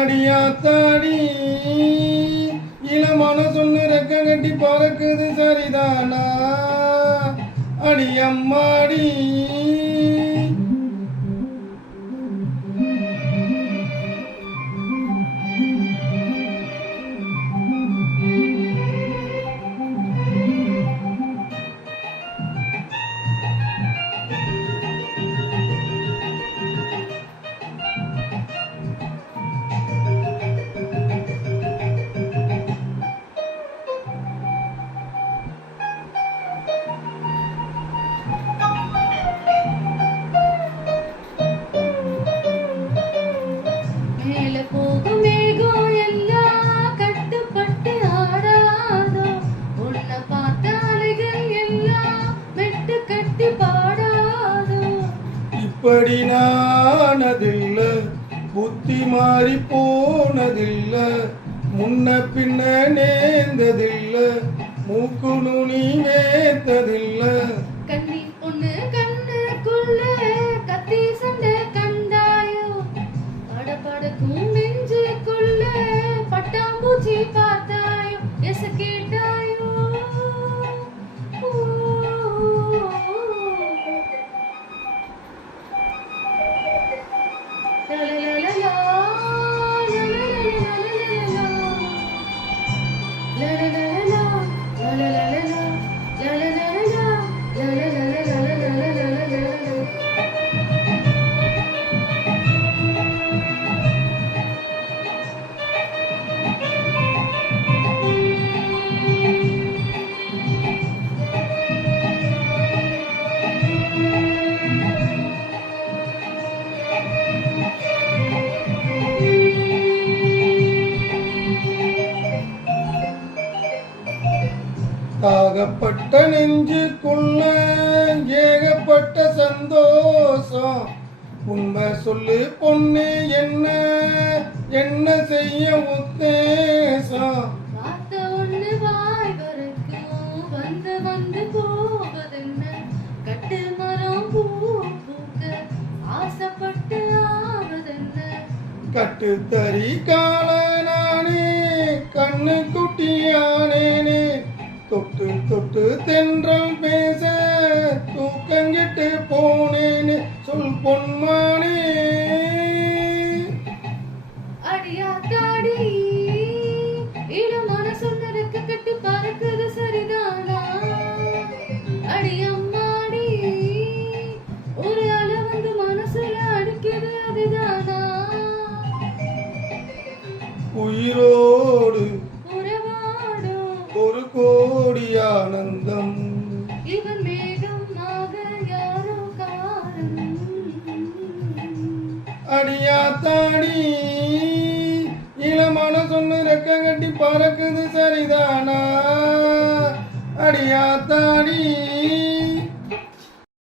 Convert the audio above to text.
அடியாத்தாடி இளமான சொன்னு ரெக்க கட்டி பறக்குது சரிதானா அடியம்மாடி இப்படி நானதில்ல புத்தி மாறி போனதில்ல முன்ன பின்ன நேர்ந்ததில்ல மூக்கு நுனி வேத்ததில்ல கண்ணி ஒண்ணு கண்ணுக்குள்ள கத்தி சண்டை கண்டாயோ படபடக்கும் நெஞ்சுக்குள்ள பட்டாம்பூச்சி பார்த்தாயோ எச கேட்டாயோ தாகப்பட்ட நெஞ்சுக்குள்ள ஏகப்பட்ட சந்தோஷம் உண்மை சொல்லு பொண்ணு என்ன என்ன செய்ய உத்தேசம் வார்த்தை ஒண்ணு வாய் வரைக்கும் வந்து வந்து போவதென்ன கட்டு மரம் பூ பூக்க ஆசைப்பட்டு ஆவதென்ன கட்டுத்தறி கால நானே கண்ணு குட்டியானேனே தொட்டு தொட்டு தென்றல் பேச தூக்கங்கிட்டு போனேன்னு சொல் பொன்மானே அடியாத்தாடி இளமான சொன்னருக்கு கட்டி பறக்குது சரிதானா அடியம்மாடி ஒரு அலை வந்து மனசுல அடிக்குது அதுதானா உயிரோடு ஒரு கோடி ஆனந்தம் இவன் மேகமாக யாரோ காரணம் அடியாத்தாடி இளமான சொன்னு ரெக்க கட்டி பறக்குது சரிதானா அடியாத்தாடி